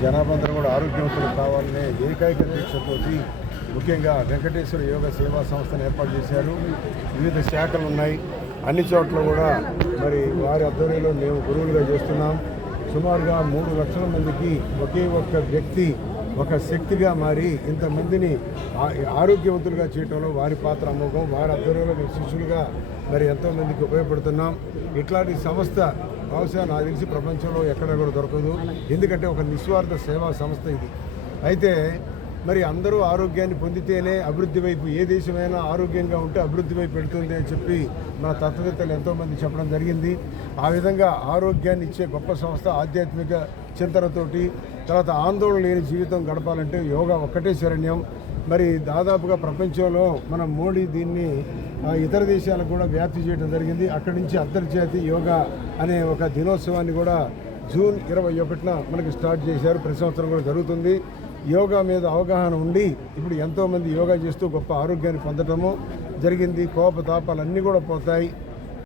జనాభా అందరూ కూడా ఆరోగ్యవంతులు కావాలనే ఏకైక దీక్షతోటి ముఖ్యంగా వెంకటేశ్వర యోగ సేవా సంస్థను ఏర్పాటు చేశారు. వివిధ శాఖలు ఉన్నాయి. అన్ని చోట్ల కూడా మరి వారి ఆధ్వర్యంలో మేము గురువులుగా చేస్తున్నాం. సుమారుగా 3 లక్షల మందికి ఒకే ఒక్క వ్యక్తి ఒక శక్తిగా మారి ఇంతమందిని ఆరోగ్యవంతులుగా చేయడంలో వారి పాత్ర అమోఘం. వారి ఆధ్వర్యంలో మేము శిష్యులుగా మరి ఎంతోమందికి ఉపయోగపడుతున్నాం. ఇట్లాంటి సంస్థ బహుశా నాకు తెలిసి ప్రపంచంలో ఎక్కడ కూడా దొరకదు. ఎందుకంటే ఒక నిస్వార్థ సేవా సంస్థ ఇది. అయితే మరి అందరూ ఆరోగ్యాన్ని పొందితేనే అభివృద్ధి వైపు, ఏ దేశమైనా ఆరోగ్యంగా ఉంటే అభివృద్ధి వైపు పెడుతుంది అని చెప్పి మన తత్వవేత్తలు ఎంతోమంది చెప్పడం జరిగింది. ఆ విధంగా ఆరోగ్యాన్ని ఇచ్చే గొప్ప సంస్థ, ఆధ్యాత్మిక చింతనతోటి తర్వాత ఆందోళన లేని జీవితం గడపాలంటే యోగా ఒక్కటే శరణ్యం. మరి దాదాపుగా ప్రపంచంలో మన మోడీ దీన్ని ఇతర దేశాలకు కూడా వ్యాప్తి చేయడం జరిగింది. అక్కడి నుంచి అంతర్జాతీయ యోగా అనే ఒక దినోత్సవాన్ని కూడా జూన్ 21న మనకి స్టార్ట్ చేశారు. ప్రతి సంవత్సరం కూడా జరుగుతుంది. యోగా మీద అవగాహన ఉండి ఇప్పుడు ఎంతోమంది యోగా చేస్తూ గొప్ప ఆరోగ్యాన్ని పొందడము జరిగింది. కోపతాపాలన్నీ కూడా పోతాయి.